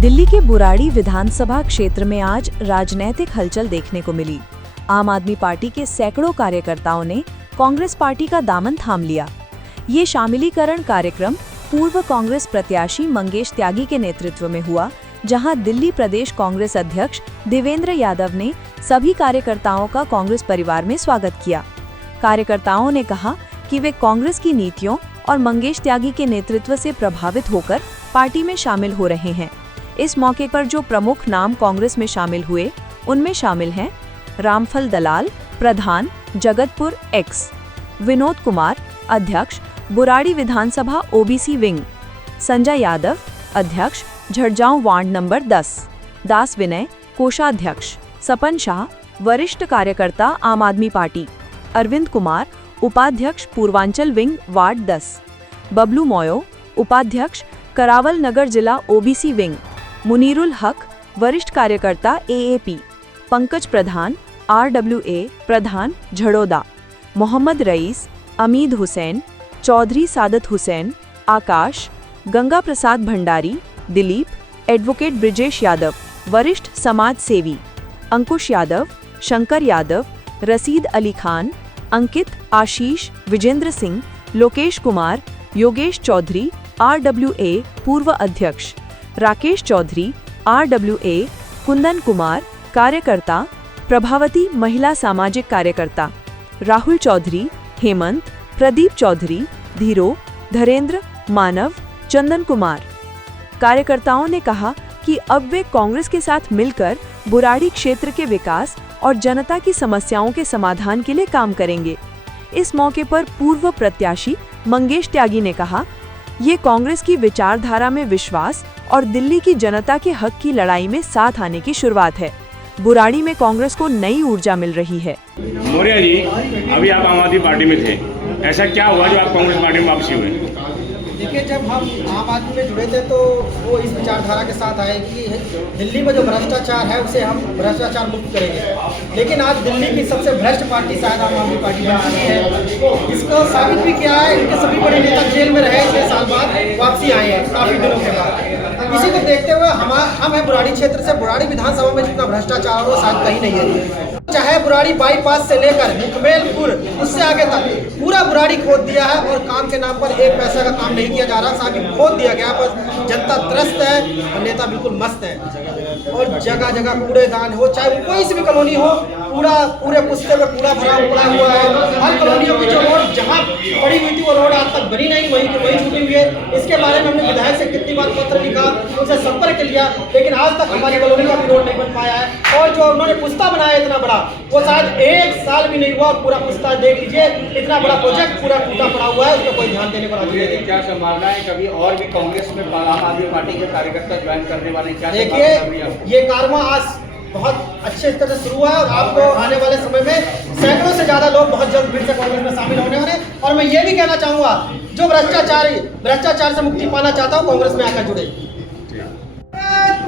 दिल्ली के बुराड़ी विधानसभा क्षेत्र में आज राजनीतिक हलचल देखने को मिली। आम आदमी पार्टी के सैकड़ों कार्यकर्ताओं ने कांग्रेस पार्टी का दामन थाम लिया। ये शामिलीकरण कार्यक्रम पूर्व कांग्रेस प्रत्याशी मंगेश त्यागी के नेतृत्व में हुआ, जहां दिल्ली प्रदेश कांग्रेस अध्यक्ष देवेंद्र यादव ने सभी कार्यकर्ताओं का कांग्रेस परिवार में स्वागत किया। कार्यकर्ताओं ने कहा कि वे कांग्रेस की नीतियों और मंगेश त्यागी के नेतृत्व से प्रभावित होकर पार्टी में शामिल हो रहे हैं। इस मौके पर जो प्रमुख नाम कांग्रेस में शामिल हुए, उनमें शामिल हैं रामफल दलाल, प्रधान जगतपुर एक्स, विनोद कुमार, अध्यक्ष बुराड़ी विधानसभा ओबीसी विंग, संजय यादव, अध्यक्ष झड़जांव वार्ड नंबर 10, दास विनय, कोषाध्यक्ष, सपन शाह, वरिष्ठ कार्यकर्ता आम आदमी पार्टी, अरविंद कुमार, उपाध्यक्ष पूर्वांचल विंग वार्ड 10, बबलू मोयो, उपाध्यक्ष करावल नगर जिला ओबीसी विंग, मुनीरुल हक, वरिष्ठ कार्यकर्ता एएपी, पंकज प्रधान, आरडब्ल्यूए प्रधान झड़ोदा, मोहम्मद रईस, अमीद हुसैन, चौधरी सादत हुसैन, आकाश, गंगा प्रसाद भंडारी, दिलीप, एडवोकेट ब्रिजेश यादव, वरिष्ठ समाज सेवी, अंकुश यादव, शंकर यादव, रसीद अली खान, अंकित, आशीष, विजेंद्र सिंह, लोकेश कुमार, योगेश चौधरी, आरडब्ल्यूए पूर्व अध्यक्ष, राकेश चौधरी, आरडब्ल्यूए, कुंदन कुमार, कार्यकर्ता, प्रभावती महिला सामाजिक कार्यकर्ता, राहुल चौधरी, हेमंत, प्रदीप चौधरी, धीरो, धरेंद्र, मानव, चंदन कुमार। कार्यकर्ताओं ने कहा कि अब वे कांग्रेस के साथ मिलकर बुराड़ी क्षेत्र के विकास और जनता की समस्याओं के समाधान के लिए काम करेंगे। इस मौके पर पूर्व प्रत्याशी मंगेश त्यागी ने कहा, ये कांग्रेस की विचारधारा में विश्वास और दिल्ली की जनता के हक की लड़ाई में साथ आने की शुरुआत है। बुराड़ी में कांग्रेस को नई ऊर्जा मिल रही है। मौर्य जी, अभी आप आम आदमी पार्टी में थे, ऐसा क्या हुआ जो आप कांग्रेस पार्टी में वापसी हुए? देखिए, जब हम आम आदमी में जुड़े थे तो वो इस विचारधारा के साथ आए कि दिल्ली में जो भ्रष्टाचार है उसे हम भ्रष्टाचार मुक्त करेंगे। लेकिन आज दिल्ली की सबसे भ्रष्ट पार्टी शायद आम आदमी पार्टी बन चुकी है। इसको साबित भी किया है, इनके सभी बड़े नेता जेल में रहे, 6 साल बाद वापसी आए हैं काफ़ी दिनों के बाद। इसी को देखते हुए हम हैं बुराड़ी क्षेत्र से, बुराड़ी विधानसभा में जितना भ्रष्टाचार हो शायद कहीं नहीं है। चाहे बुराड़ी बाईपास से लेकर मुकमेलपुर उससे आगे तक पूरा बुराड़ी खोद दिया है और काम के नाम पर एक पैसा का काम नहीं किया जा रहा, साथ ही खोद दिया गया। बस जनता त्रस्त है और नेता बिल्कुल मस्त है और जगह जगह कूड़ेदान हो, चाहे वो कोई सी भी कॉलोनी हो, पूरे पुस्ते में कूड़ा भरा हुआ है। हर कॉलोनियों की जो रोड जहाँ पड़ी हुई थी वो रोड आज तक बनी नहीं, वही छूटी हुई है। इसके बारे में हमने विधायक से कितनी बार पत्र लिखा, उनसे संपर्क किया, लेकिन आज तक हमारी कॉलोनी का भी रोड नहीं बन पाया है। और जो उन्होंने पुस्ता बनाया इतना बड़ा, वो शायद 1 साल भी नहीं हुआ। पूरा पुस्ता देख लीजिए, इतना बड़ा प्रोजेक्ट पूरा टूटा पड़ा हुआ है, उसको कोई ध्यान देने को राजी नहीं है। क्या संभावना है कभी और भी कांग्रेस में आम आदमी पार्टी के कार्यकर्ता ज्वाइन करने वाले? क्या देखिए, ये कारवां आज बहुत अच्छे तरह से शुरू हुआ है और आपको आने वाले समय में सैकड़ों से ज्यादा लोग बहुत जल्द फिर से कांग्रेस में शामिल होने वाले। और मैं ये भी कहना चाहूंगा, जो भ्रष्टाचार से मुक्ति पाना चाहता हूँ, कांग्रेस में आकर जुड़े।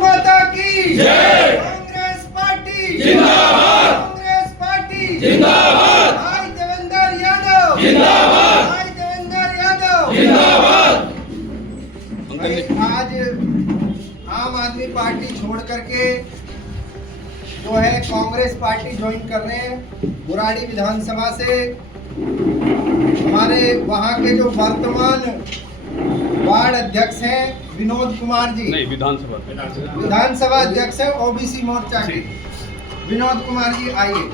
माता की जय, कांग्रेस पार्टी जिंदाबाद, कांग्रेस पार्टी जिंदाबाद, भाई देवेंद्र यादव जिंदाबाद, भाई देवेंद्र यादव जिंदाबाद। आज आम आदमी पार्टी छोड़ करके जो है कांग्रेस पार्टी ज्वाइन कर रहे हैं। बुराड़ी विधानसभा से हमारे वहाँ के जो वर्तमान वार्ड अध्यक्ष हैं विनोद कुमार जी, नहीं विधानसभा अध्यक्ष है ओबीसी मोर्चा के विनोद कुमार जी, आइए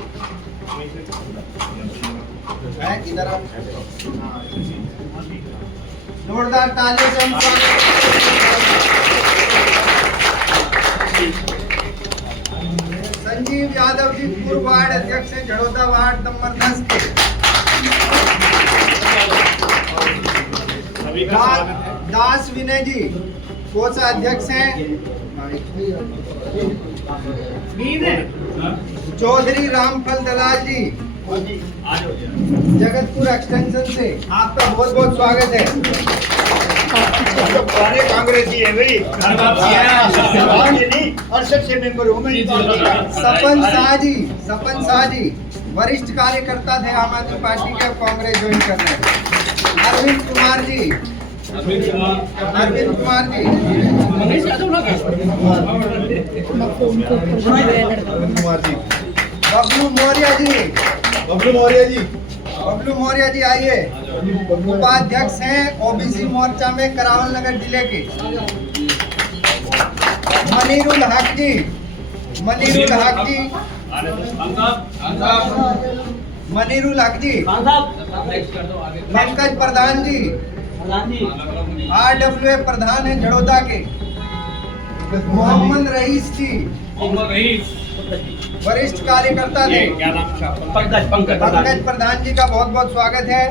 इधर आप, जोरदार तालियों से हम संजीव यादव जी पूर्व वार्ड अध्यक्ष हैं झड़ोदा वार्ड नंबर 10 के, दास विनय जी कोषाध्यक्ष हैं, चौधरी रामफल दलाल जी जगतपुर एक्सटेंशन से, आपका बहुत बहुत स्वागत है। पुराने कांग्रेसी है भाई, अरशद से मेंबर हूँ मैं। सपन शाह जी वरिष्ठ कार्यकर्ता थे आम आदमी पार्टी के, कांग्रेस ज्वाइन कर रहे हैं। अरविंद कुमार जी अरविंद कुमार जी, बबलू मौर्य जी, बबलू मौर्य जी आइए। उपाध्यक्ष हैं ओबीसी मोर्चा में करावल नगर जिले के। मनीरुल हक जी, मनीरुल हक जी, मनीरुल हक जी, पंकज प्रधान जी, RWA प्रधान है झड़ौदा के। मोहम्मद रईस जी, वरिष्ठ कार्यकर्ता थे। पंकज प्रधान जी का बहुत बहुत स्वागत है।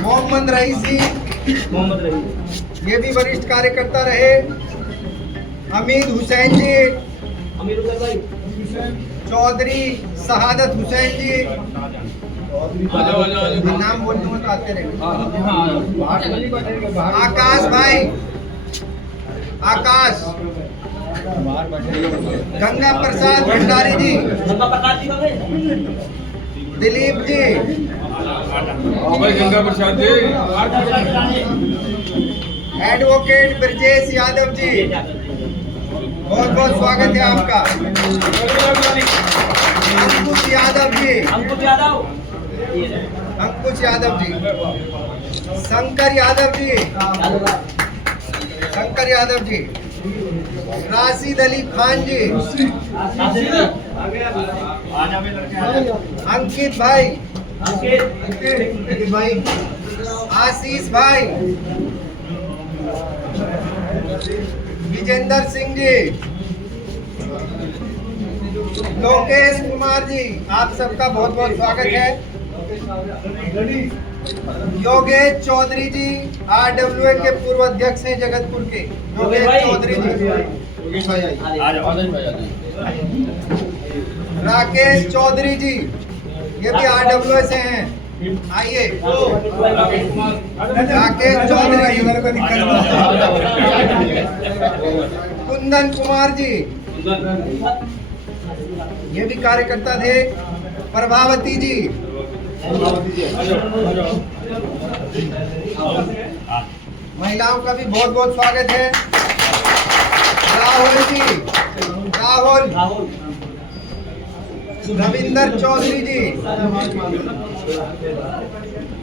मोहम्मद रईस जी, ये भी वरिष्ठ कार्यकर्ता रहे। हमीद हुसैन जी, चौधरी शहादत हुसैन जी, नाम बोलते हो तो आते रहे। आकाश भाई, आकाश, गंगा प्रसाद भंडारी जी, दिलीप जी, गंगा प्रसाद जी, एडवोकेट ब्रजेश यादव जी, बहुत बहुत स्वागत है आपका। अंकुश यादव जी, अंकुश यादव जी, शंकर यादव जी, शंकर यादव जी, राशिद अली खान जी, अंकित भाई, आशीष भाई, विजेंद्र सिंह जी, लोकेश कुमार जी, आप सबका बहुत बहुत स्वागत है। योगेश चौधरी जी, RWA के पूर्व अध्यक्ष हैं जगतपुर के। योगेश चौधरी जी, राकेश चौधरी जी, ये भी RWA से हैं। आइए राकेश चौधरी जी, कुंदन कुमार जी, ये भी कार्यकर्ता थे। प्रभावती जी, महिलाओं का भी बहुत बहुत स्वागत है। राहुल जी, राहुल, रविंदर चौधरी जी,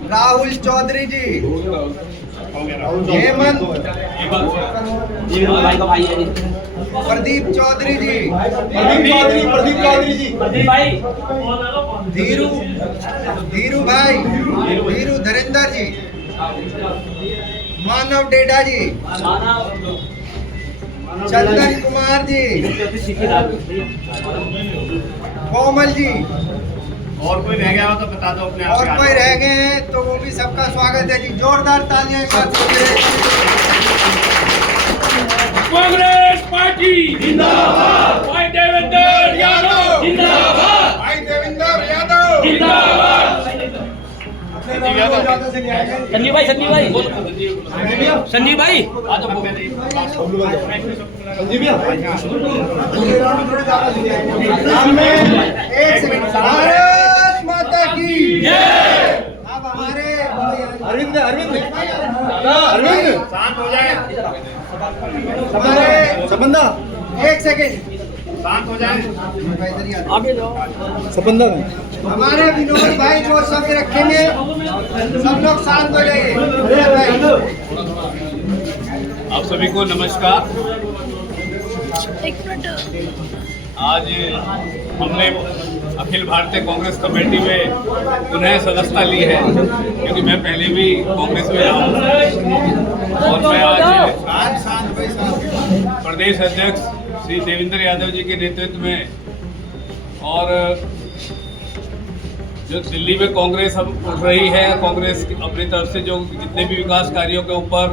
राहुल चौधरी जी, हेमंत, प्रदीप चौधरी जी, प्रदीप चौधरी जी, धीरू, धीरू भाई, धीरू धरेंद्र जी, मानव डेडा जी, चंदन कुमार जी, कोमल जी। और कोई रह गया हो तो बता दो अपने आप। और कोई रह गए हैं तो वो भी सबका स्वागत है जी। जोरदार तालियां एक बार से। कांग्रेस पार्टी जिंदाबाद, भाई देवेंद्र यादव जिंदाबाद, भाई देवेंद्र यादव जिंदाबाद। संजीव भाई, संजीव भाई, संजीव भाई, एक सेकंड। भारत माता की जय। अब हमारे अरविंद शांत हो जाए, हमारे सपंदा एक सेकंड शांत हो जाए। आगे जाओ। सपंदा हमारे विनोद भाई जो शब्द रखेंगे, सब लोग शांत हो जाइए। आप सभी को नमस्कार। आज हमने अखिल भारतीय कांग्रेस कमेटी में पुनः सदस्यता ली है, क्योंकि मैं पहले भी कांग्रेस में रहा हूँ और मैं आज प्रदेश अध्यक्ष श्री देवेंद्र यादव जी के नेतृत्व में और जो दिल्ली में कांग्रेस अब उठ रही है, कांग्रेस अपनी तरफ से जो जितने भी विकास कार्यों के ऊपर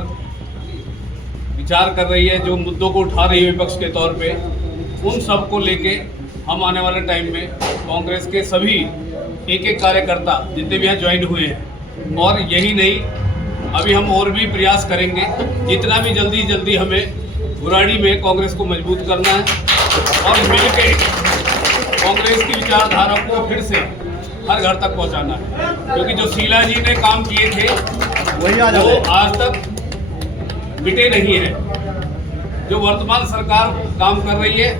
विचार कर रही है, जो मुद्दों को उठा रही है विपक्ष के तौर पे, उन सब को लेके हम आने वाले टाइम में कांग्रेस के सभी एक एक कार्यकर्ता जितने भी यहाँ ज्वाइन हुए हैं, और यही नहीं अभी हम और भी प्रयास करेंगे, जितना भी जल्दी हमें बुराड़ी में कांग्रेस को मजबूत करना है और मिलके कांग्रेस की विचारधारा को फिर से हर घर तक पहुंचाना है। क्योंकि जो शीला जी ने काम किए थे वो आज तक मिटे नहीं हैं। जो वर्तमान सरकार काम कर रही है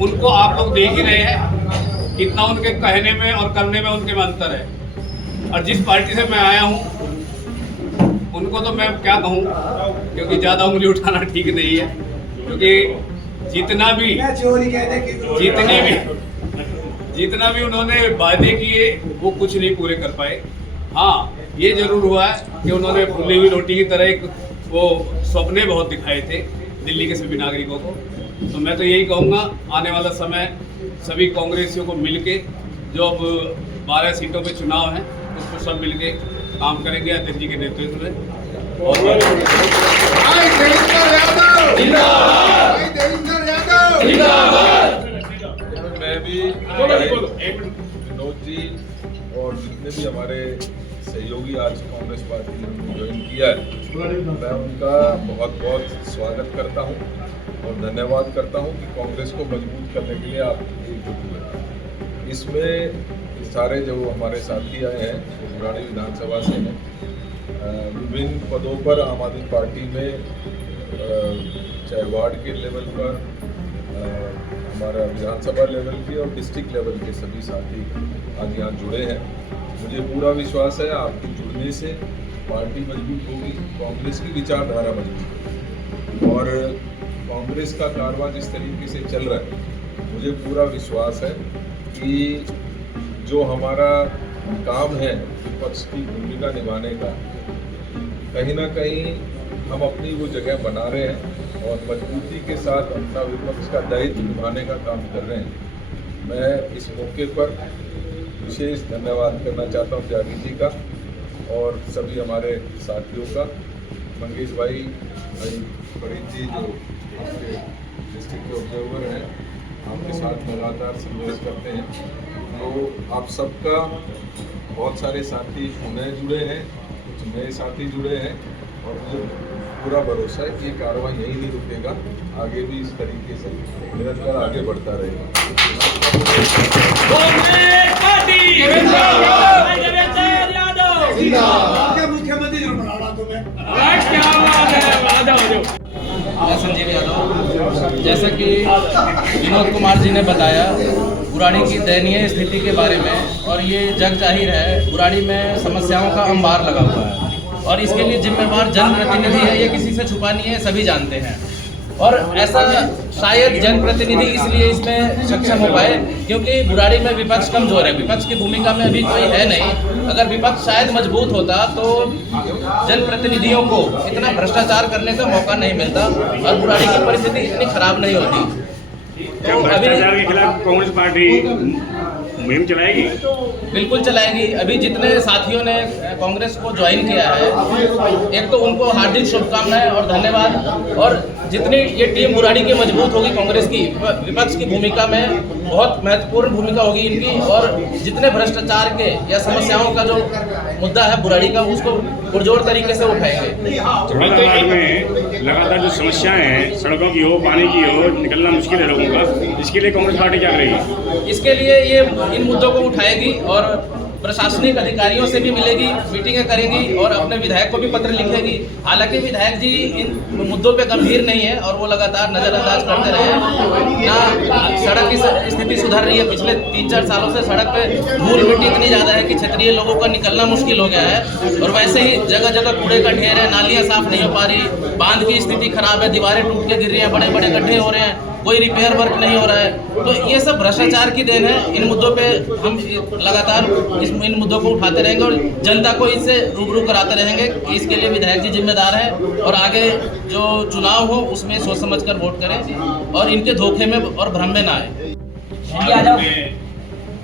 उनको आप लोग देख ही रहे हैं कितना उनके कहने में और करने में उनके में अंतर है। और जिस पार्टी से मैं आया हूँ उनको तो मैं क्या कहूँ, क्योंकि ज़्यादा उंगली उठाना ठीक नहीं है, क्योंकि जितना भी उन्होंने वादे किए वो कुछ नहीं पूरे कर पाए। हाँ, ये जरूर हुआ है कि उन्होंने फूली हुई रोटी की तरह एक वो सपने बहुत दिखाए थे दिल्ली के सभी नागरिकों को। तो मैं तो यही कहूँगा, आने वाला समय सभी कांग्रेसियों को मिलके, जो अब 12 सीटों पे चुनाव हैं उसको सब मिलके काम करेंगे अध्यक्ष जी के नेतृत्व में। और भाई देवेंद्र यादव जिंदाबाद, भाई देवेंद्र यादव जिंदाबाद। मैं भी विनोद जी और जितने भी हमारे सहयोगी आज कांग्रेस पार्टी ने ज्वाइन किया है, मैं उनका बहुत बहुत स्वागत करता हूं और धन्यवाद करता हूं कि कांग्रेस को मजबूत करने के लिए आप एकजुट हुए। इसमें सारे जो हमारे साथी आए हैं वो बुराड़ी विधानसभा से हैं। विभिन्न पदों पर आम आदमी पार्टी में चाहे वार्ड के लेवल पर, हमारा विधानसभा लेवल के और डिस्ट्रिक्ट लेवल के सभी साथी आज यहाँ जुड़े हैं। मुझे पूरा विश्वास है आपके जुड़ने से पार्टी मजबूत होगी, कांग्रेस की विचारधारा मजबूत होगी और कांग्रेस का कारवां जिस तरीके से चल रहा है, मुझे पूरा विश्वास है कि जो हमारा काम है विपक्ष की भूमिका निभाने का, कहीं ना कहीं हम अपनी वो जगह बना रहे हैं और मजबूती के साथ अपना विपक्ष का दायित्व निभाने का काम कर रहे हैं। मैं इस मौके पर विशेष धन्यवाद करना चाहता हूं त्यागी जी का और सभी हमारे साथियों का। मंगेश भाई फरीद जी जो आपके डिस्ट्रिक्ट के ऑब्जर्वर हैं, आपके साथ लगातार संघर्ष करते हैं, तो आप सबका बहुत सारे साथी नए जुड़े हैं, कुछ नए साथी जुड़े हैं और मुझे पूरा भरोसा है कि ये कार्रवाई यहीं नहीं रुकेगा, आगे भी इस तरीके से निरंतर आगे बढ़ता रहेगा। मुख्यमंत्री बनाना तुम्हें। मैं संजीव यादव। जैसा कि विनोद कुमार जी ने बताया बुराड़ी की दयनीय स्थिति के बारे में, और ये जग जाहिर है बुराड़ी में समस्याओं का अंबार लगा हुआ है और इसके लिए जिम्मेवार जनप्रतिनिधि है, ये किसी से छुपा नहीं है, सभी जानते हैं। और ऐसा शायद जनप्रतिनिधि इसलिए इसमें सक्षम हो पाए क्योंकि बुराड़ी में विपक्ष कमजोर है, विपक्ष की भूमिका में अभी कोई है नहीं। अगर विपक्ष शायद मजबूत होता तो जनप्रतिनिधियों को इतना भ्रष्टाचार करने का मौका नहीं मिलता और बुराड़ी की परिस्थिति इतनी खराब नहीं होती। तो भ्रष्टाचार के खिलाफ कांग्रेस पार्टी मुहिम चलाएगी? बिल्कुल चलाएगी। अभी जितने साथियों ने कांग्रेस को ज्वाइन किया है, एक तो उनको हार्दिक शुभकामनाएं और धन्यवाद। और जितनी ये टीम बुराड़ी की मजबूत होगी कांग्रेस की, विपक्ष की भूमिका में बहुत महत्वपूर्ण भूमिका होगी इनकी, और जितने भ्रष्टाचार के या समस्याओं का जो मुद्दा है बुराड़ी का, उसको पुरजोर तरीके से उठाएंगे। लगातार जो समस्याएं हैं, सड़कों की हो, पानी की हो, निकलना मुश्किल है लोगों का, इसके लिए कांग्रेस पार्टी क्या करेगी? इसके लिए ये इन मुद्दों को उठाएगी और प्रशासनिक अधिकारियों से भी मिलेगी, मीटिंगें करेगी और अपने विधायक को भी पत्र लिखेगी। हालांकि विधायक जी इन मुद्दों पे गंभीर नहीं है और वो लगातार नज़रअंदाज करते रहे। ना सड़क की स्थिति सुधर रही है, पिछले 3-4 सालों से सड़क पे धूल मिट्टी इतनी ज़्यादा है कि क्षेत्रीय लोगों का निकलना मुश्किल हो गया है। और वैसे ही जगह जगह कूड़े का ढेर है, नालियाँ साफ नहीं हो पा रही, बांध की स्थिति खराब है, दीवारें टूट के गिर रही हैं, बड़े बड़े गड्ढे हो रहे हैं, कोई रिपेयर वर्क नहीं हो रहा है। तो ये सब भ्रष्टाचार की देन है। इन मुद्दों पे हम लगातार इन मुद्दों को उठाते रहेंगे और जनता को इससे रूबरू कराते रहेंगे कि इसके लिए विधायक जी जिम्मेदार है और आगे जो चुनाव हो उसमें सोच समझ कर वोट करें और इनके धोखे में और भ्रम में ना आए।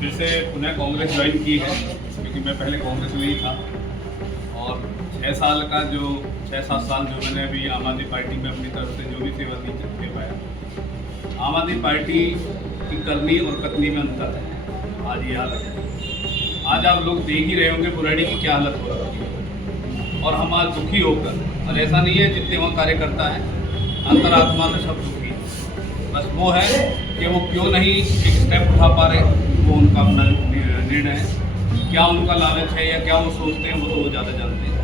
फिर से पुनः कांग्रेस ज्वाइन की है क्योंकि मैं पहले कांग्रेस में ही था और 6-7 साल जो मैंने अभी आम आदमी पार्टी में अपनी तरफ से जो भी सेवा दी दे पाया। आम आदमी पार्टी की करनी और कतनी में अंतर है। आज ये हालत है। आज आप लोग देख ही रहे होंगे बुराड़ी की क्या हालत हो रही है और हम आज दुखी होकर, और ऐसा नहीं है जितने वहाँ कार्यकर्ता हैं अंतरात्मा में सब दुखी है। बस वो है कि वो क्यों नहीं एक स्टेप उठा पा रहे, वो उनका अपना निर्णय है। क्या उनका लालच है या क्या वो सोचते हैं वो तो वो ज़्यादा जानते हैं।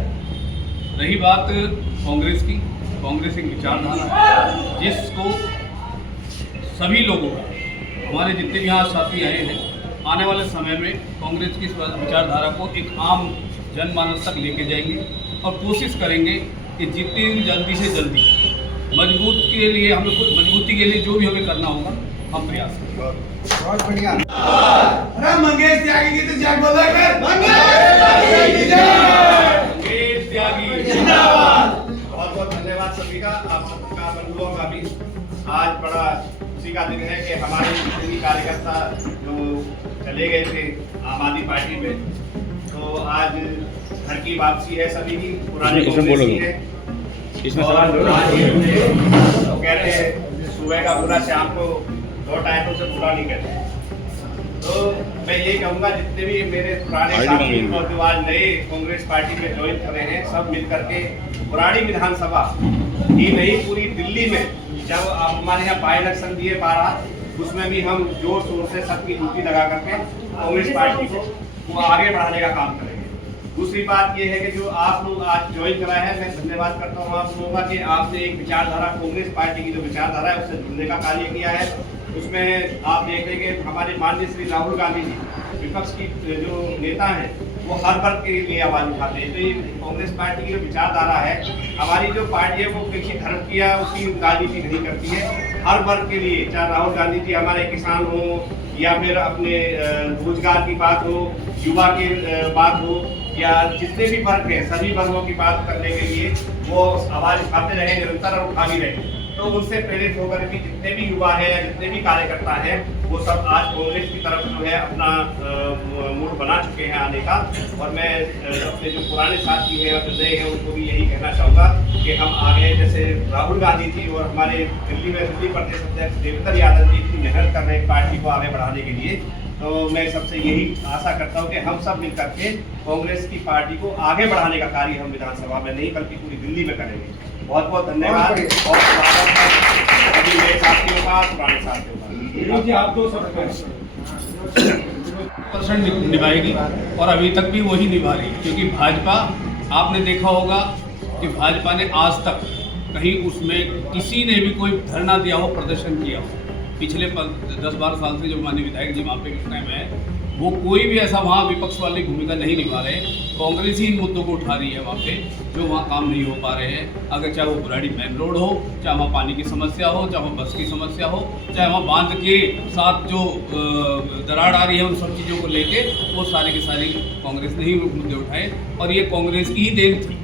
रही बात कांग्रेस की, कांग्रेस एक विचारधारा है जिसको सभी लोगों को, हमारे जितने भी यहाँ साथी आए हैं, आने वाले समय में कांग्रेस की इस विचारधारा को एक आम जनमानस तक लेके जाएंगे और कोशिश करेंगे कि जितनी जल्दी से जल्दी मजबूती के लिए जो भी हमें करना होगा हम प्रयास करेंगे। बहुत बढ़िया। अरे मंगेश त्यागी की तो जय बोला कर। मंगेश त्यागी जिंदाबाद। बहुत बहुत धन्यवाद सभी का, आप सबका बंधुओं का भी। आज बड़ा खुशी का दिन है कि हमारे जितने कार्यकर्ता जो चले गए थे आम आदमी पार्टी में, तो आज घर की वापसी है सभी की, पुरानी कांग्रेस की है। इसमें और तो कहते हैं सुबह का बुरा शाम को लौट आए तो उसे बुरा नहीं कहते। तो मैं ये कहूँगा जितने भी मेरे पुराने साथी और जो आज नए कांग्रेस पार्टी में ज्वाइन कर रहे हैं, सब मिल करके पुरानी विधानसभा ही नहीं पूरी दिल्ली में जब हमारे यहाँ बाई इलेक्शन दिए 12, उसमें भी हम जोर शोर से सबकी ड्यूटी लगा करके कांग्रेस पार्टी को वो आगे बढ़ाने का काम करेंगे। दूसरी बात ये है कि जो आप लोग आज ज्वाइन कराए हैं, मैं धन्यवाद करता हूँ आप लोगों का कि आपने एक विचारधारा, कांग्रेस पार्टी की जो विचारधारा है उससे जुड़ने का कार्य किया है। उसमें आप देख लेंगे हमारे माननीय श्री राहुल गांधी जी विपक्ष की जो नेता हैं, वो हर वर्ग के लिए आवाज उठाते हैं। तो ये कांग्रेस पार्टी की जो विचारधारा है, हमारी जो पार्टी है वो किसी धर्म की या उसकी राजनीति नहीं करती है, हर वर्ग के लिए, चाहे राहुल गांधी जी हमारे किसान हो या फिर अपने रोजगार की बात हो, युवा की बात हो, या जितने भी वर्ग हैं सभी वर्गों की बात करने के लिए वो आवाज उठाते रहे निरंतर और उठा भी रहे। तो उनसे प्रेरित होकर के जितने भी युवा हैं या जितने भी कार्यकर्ता हैं, वो सब आज कांग्रेस की तरफ जो है अपना मूड बना चुके हैं आने का। और मैं अपने जो पुराने साथी हैं और जो नए हैं उनको भी यही कहना चाहूँगा कि हम आगे, जैसे राहुल गांधी जी और हमारे दिल्ली प्रदेश अध्यक्ष देवेंद्र यादव जी इतनी मेहनत कर रहे हैं पार्टी को आगे बढ़ाने के लिए, तो मैं सबसे यही आशा करता हूं कि हम सब मिल करके कांग्रेस की पार्टी को आगे बढ़ाने का कार्य हम विधानसभा में नहीं बल्कि पूरी दिल्ली में करेंगे। बहुत बहुत धन्यवाद और स्वागत है अभी नए साथियों का, पुराने साथियों का। आप 2% निभाएगी और अभी तक भी वही निभा रही है, क्योंकि भाजपा, आपने देखा होगा कि भाजपा ने आज तक कहीं उसमें किसी ने भी कोई धरना दिया हो, प्रदर्शन किया हो। पिछले 10-12 साल से जो माननीय विधायक जी वहाँ पे इस टाइम है, वो कोई भी ऐसा वहाँ विपक्ष वाली भूमिका नहीं निभा रहे। कांग्रेस ही इन मुद्दों को उठा रही है वहाँ पे, जो वहाँ काम नहीं हो पा रहे हैं। अगर चाहे वो बुराड़ी मेन रोड हो, चाहे वहाँ पानी की समस्या हो, चाहे वहाँ बस की समस्या हो, चाहे वहाँ बांध के साथ जो दरार आ रही है, उन सब चीज़ों को लेके वो सारी की सारी कांग्रेस ने ही मुद्दे उठाए। और ये कांग्रेस की ही देन थी,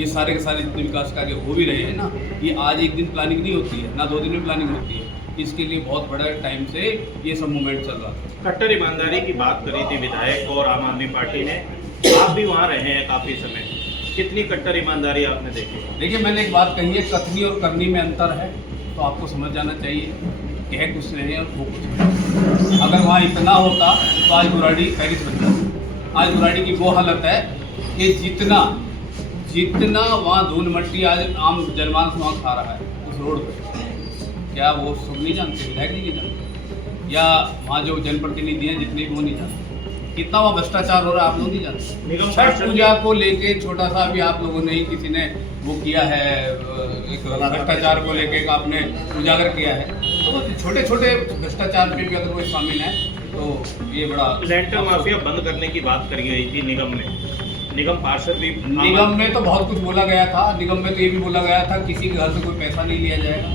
ये सारे के सारे जितने विकास कार्य हो भी रहे हैं ना, ये आज एक दिन प्लानिंग नहीं होती है, ना 2 दिन में प्लानिंग होती है। इसके लिए बहुत बड़ा टाइम से ये सब मूवमेंट चल रहा था। कट्टर ईमानदारी की बात करी थी विधायक और आम आदमी पार्टी ने, आप भी वहाँ रहे हैं काफ़ी समय, कितनी कट्टर ईमानदारी आपने देखी? देखिए, मैंने एक बात कही है, कथनी और करनी में अंतर है, तो आपको समझ जाना चाहिए कह कुछ रहे हैं और वो कुछ नहीं। अगर वहाँ इतना होता तो आज बुराड़ी पेरिस बन जाती। आज बुराड़ी की वो हालत है कि जितना वहाँ धूल मट्टी आज आम जनमानस वहाँ खा रहा है उस रोड पर, क्या वो सब नहीं जानते? विधायक नहीं जानते, या वहाँ जो जनप्रतिनिधि हैं जितने भी वो नहीं जानते? कितना वहाँ भ्रष्टाचार हो रहा है आप लोग नहीं जानते। छठ पूजा को लेके छोटा सा भी आप लोगों ने ही किसी ने वो किया है, एक भ्रष्टाचार को लेके आपने उजागर किया है, तो छोटे छोटे भ्रष्टाचार में भी अगर वो शामिल है तो ये बड़ा। लैंटर माफिया बंद करने की बात करी गई थी निगम ने, निगम पार्षद भी, निगम में तो बहुत कुछ बोला गया था। निगम में तो ये भी बोला गया था किसी के घर से कोई पैसा नहीं लिया जाएगा,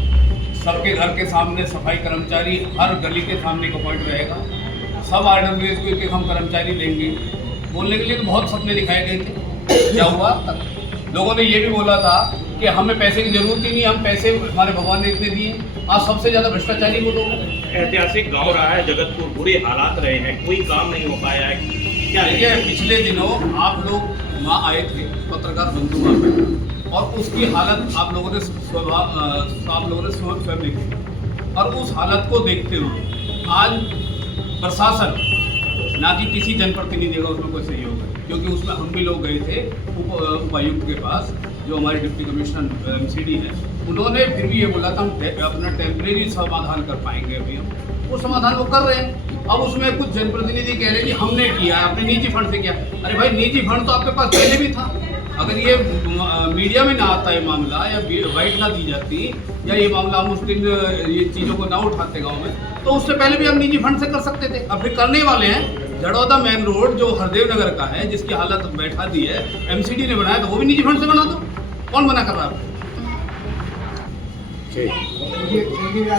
सबके घर के सामने सफाई कर्मचारी, हर गली के सामने एक पॉइंट रहेगा, सब RWS को एक हम कर्मचारी देंगे। बोलने के लिए तो बहुत सपने दिखाए गए थे, क्या हुआ? लोगों ने ये भी बोला था कि हमें पैसे की जरूरत ही नहीं, हम पैसे हमारे भगवान ने इतने दिए। आज सबसे ज़्यादा भ्रष्टाचारी वो लोग हैं। ऐतिहासिक गांव रहा है जगतपुर, बुरे हालात रहे हैं, कोई काम नहीं हो पाया है, क्या देखिए पिछले दिनों आप लोग वहाँ आए थे, पत्रकार बंधु वहाँ पे, और उसकी हालत आप लोगों ने स्वयं देखी, और उस हालत को देखते हुए आज प्रशासन ना कि किसी जनप्रतिनिधि का उसमें कोई सहयोग है, क्योंकि उसमें हम भी लोग गए थे उपायुक्त के पास, जो हमारे डिप्टी कमिश्नर MCD हैं, उन्होंने फिर भी ये बोला था हम अपना टेम्परेरी समाधान कर पाएंगे। अभी हम वो समाधान वो कर रहे हैं। अब उसमें कुछ जनप्रतिनिधि कह रहे हैं कि हमने किया है, अपने निजी फंड से किया। अरे भाई, निजी फंड तो आपके पास पहले भी था, अगर ये मीडिया में ना आता ये मामला या वाइट ना दी जाती या ये मामला हम उस दिन ये चीज़ों को ना उठाते गांव में, तो उससे पहले भी हम निजी फंड से कर सकते थे। अब फिर करने वाले हैं। जड़ौदा मेन रोड जो हरदेव नगर का है, जिसकी हालत बैठा दी है, एमसीडी ने बनाया, तो वो भी निजी फंड से बना दो। कौन मना कर रहा है?